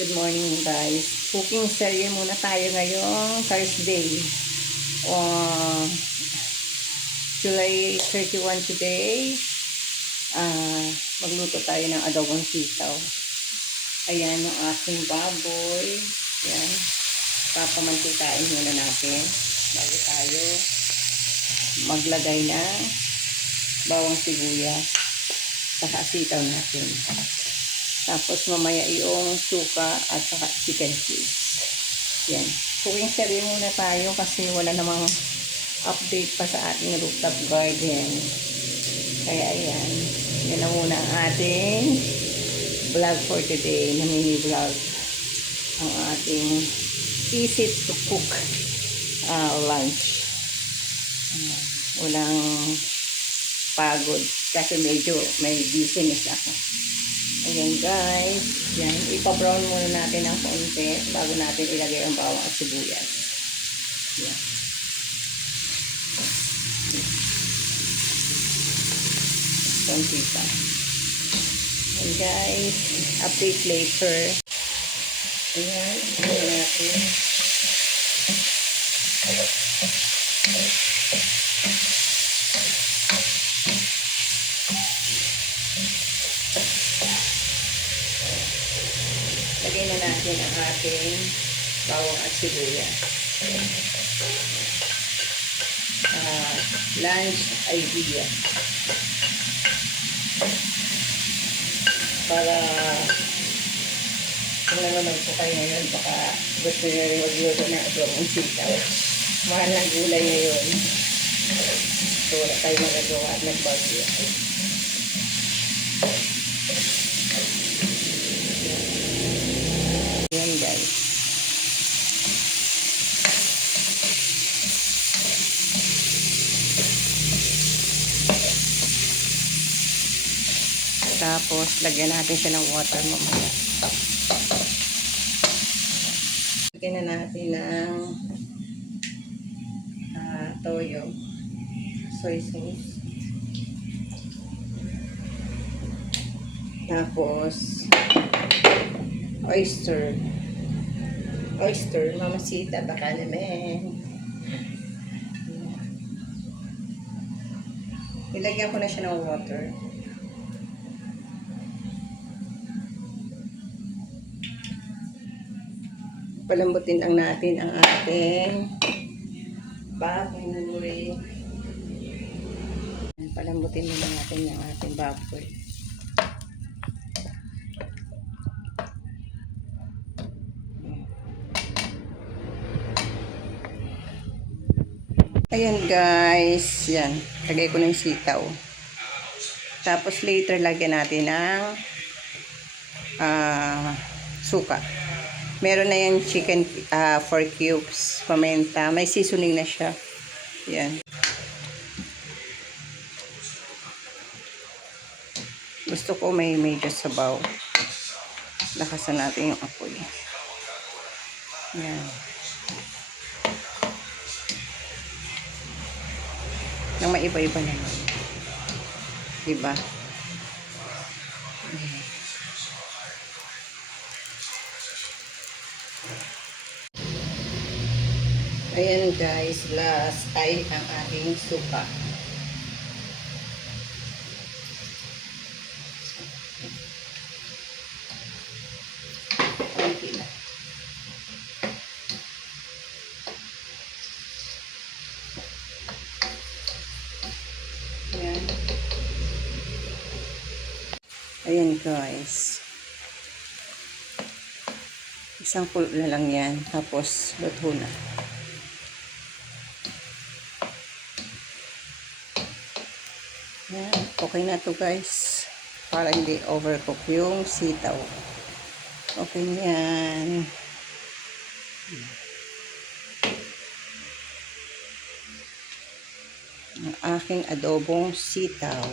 Good morning guys. Cooking serye muna tayo ngayong Thursday. July 31 today. Magluto tayo ng adobong sitaw. Ayan ang aking baboy. Ayan. Papamantikain muna natin bago tayo maglagay ng bawang sibuyas sa sitaw natin. Tapos mamaya yung suka at saka chicken cubes. Yan. Cooking serye muna tayo kasi wala namang update pa sa ating rooftop garden. Kaya ayan. Yan na muna ang ating vlog for today. Na mini vlog. Ang ating easy to cook lunch. Walang pagod kasi medyo may business ako. Ayan guys, yan, ipa-brown muna natin ng konti bago natin ilagay ang bawang at sibuyas. Yan. Konti pa. Ayan guys, update later. Ayan, muna natin. Lagay na natin ang ating bawang at sibuyas. Lunch idea. Para kung nanonood po kayo ngayon, baka gusto nyo rin magluto ng adobong sitaw. Mahal ng gulay ngayon. So wala tayo magagawa at nagbagyo. Yan guys. Tapos lagyan natin siya ng water mamaya. Lagyan na natin ng toyo, soy sauce. Tapos oyster, mamasita, baka naman. Ilagyan ko na siya ng water. Palambutin lang natin ang ating baboy. Palambutin lang natin ang ating baboy. Ayan guys, yan. Lagay ko ng sitaw. Tapos later lagyan natin ng suka. Meron na yung chicken 4 cubes, pamenta. May seasoning na siya. Yan. Gusto ko may medyo sabaw. Lakasan natin yung apoy. Yan. Nang maiba-iba naman. Diba? Ayan guys, last ay ang ating suka. Konti na. Ayan. Ayan guys. Isang pulo na lang yan. Tapos luto na. Yan. Okay na to guys. Para hindi overcook yung sitaw. Okay na yan. Ang aking adobong sitaw.